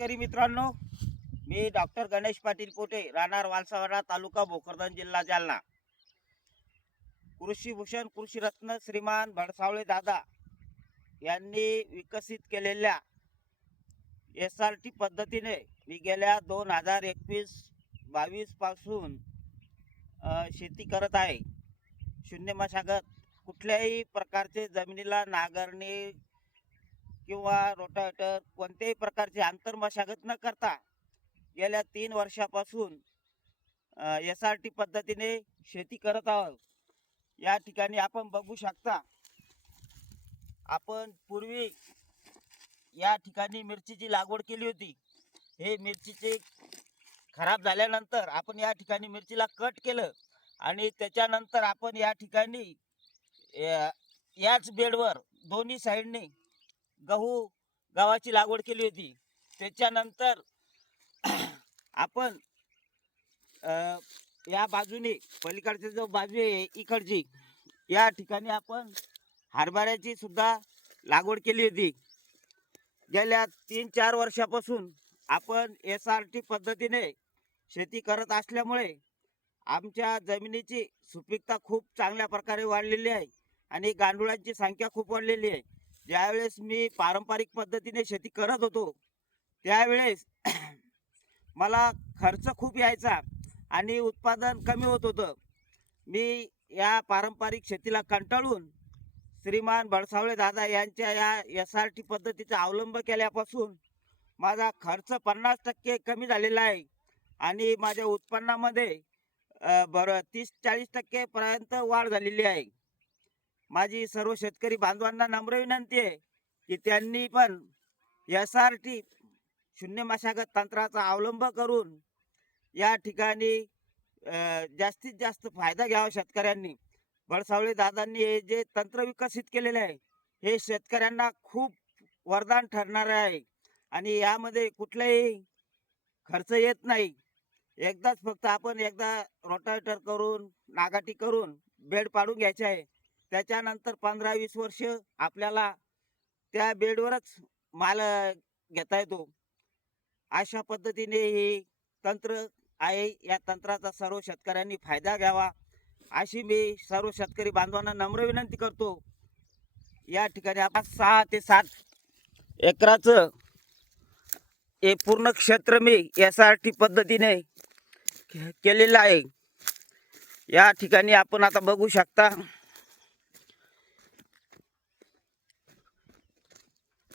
शेतकरी मित्रांनो मी डॉक्टर गणेश पाटील पोटे राहणार वालसावाडा तालुका भोकरदन जिल्हा जालना. कृषीभूषण कृषीरत्न श्रीमान भडसावळे दादा यांनी विकसित केलेल्या एस आर टी पद्धतीने मी गेल्या दोन हजार एकवीस बावीसपासून शेती करत आहे. शून्य मशागत कुठल्याही प्रकारचे जमिनीला नांगरणी किंवा रोटावेटर कोणत्याही प्रकारची आंतरमशागत न करता गेल्या तीन वर्षापासून एस आर टी पद्धतीने शेती करत आहोत. या ठिकाणी आपण बघू शकता आपण पूर्वी या ठिकाणी मिरचीची लागवड केली होती. हे मिरचीचे खराब झाल्यानंतर आपण या ठिकाणी मिरचीला कट केलं आणि त्याच्यानंतर आपण या ठिकाणी याच बेडवर दोन्ही साईडने गहू गव्हाची लागवड केली होती. त्याच्यानंतर आपण या बाजूने पलीकडची जो बाजू आहे इकडची या ठिकाणी आपण हरभऱ्याची सुद्धा लागवड केली होती. गेल्या तीन चार वर्षापासून आपण एस आर टी पद्धतीने शेती करत असल्यामुळे आमच्या जमिनीची सुपीकता खूप चांगल्या प्रकारे वाढलेली आहे आणि गांडुळांची संख्या खूप वाढलेली आहे. ज्यावेळेस मी पारंपरिक पद्धतीने शेती करत होतो त्यावेळेस मला खर्च खूप यायचा आणि उत्पादन कमी होत होतं. मी या पारंपरिक शेतीला कंटाळून श्रीमान बडसावळे दादा यांच्या या एस आर टी पद्धतीचा अवलंब केल्यापासून माझा खर्च पन्नास टक्के कमी झालेला आहे आणि माझ्या उत्पन्नामध्ये बरं तीस चाळीस टक्केपर्यंत वाढ झालेली आहे. माझी सर्व शेतकरी बांधवांना नम्र विनंती आहे की त्यांनी पण एस आर टी शून्य मशागत तंत्राचा अवलंब करून या ठिकाणी जास्तीत जास्त फायदा घ्यावा शेतकऱ्यांनी. बळसावळे दादांनी हे जे तंत्र विकसित केलेले आहे हे शेतकऱ्यांना खूप वरदान ठरणार आहे. आणि यामध्ये कुठलाही खर्च येत नाही. एकदाच फक्त आपण एकदा रोटावेटर करून नागाटी करून बेड पाडून घ्यायचे आहे. त्याच्यानंतर पंधरा वीस वर्ष आपल्याला त्या बेडवरच माल घेता येतो. अशा पद्धतीने हे तंत्र आहे. या तंत्राचा सर्व शेतकऱ्यांनी फायदा घ्यावा. अशी मी सर्व शेतकरी बांधवांना नम्र विनंती करतो. या ठिकाणी आपण सहा ते सात एकराचं हे पूर्ण क्षेत्र मी एस आर टी पद्धतीने केलेलं आहे. या ठिकाणी आपण आता बघू शकता.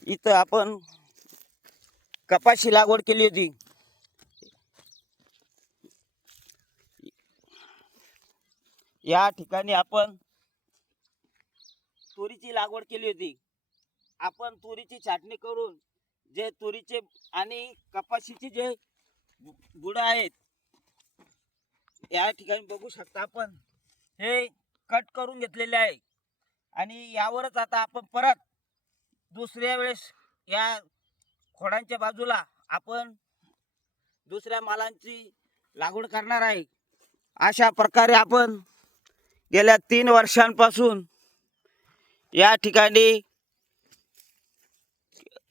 इथं आपण कपाशी लागवड केली होती. या ठिकाणी आपण तुरीची लागवड केली होती. आपण तुरीची छाटणी करून जे तुरीचे आणि कपाशीचे जे बुड आहेत या ठिकाणी बघू शकता आपण. हे कट करून घेतलेले आहे. आणि यावरच आता आपण परत दुसऱ्या वेळेस या खोडांच्या बाजूला आपण दुसऱ्या मालांची लागवड करणार आहे. अशा प्रकारे आपण गेल्या तीन वर्षांपासून या ठिकाणी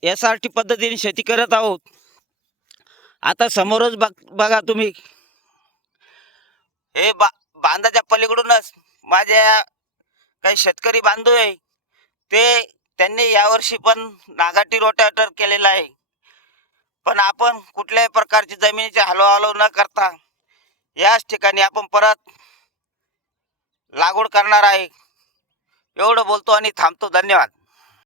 एस आर टी पद्धतीने शेती करत आहोत. आता समोरच बघ बघा तुम्ही. हे बा बांधाच्या पलीकडूनच माझ्या काही शेतकरी बांधव आहे ते त्यांनी यावर्षी पण नागाटी रोटावेटर केलेला आहे. पण आपण कुठल्याही प्रकारची जमिनीची हलवाहलव न करता याच ठिकाणी आपण परत लागवड करणार आहे. एवढं बोलतो आणि थांबतो. धन्यवाद.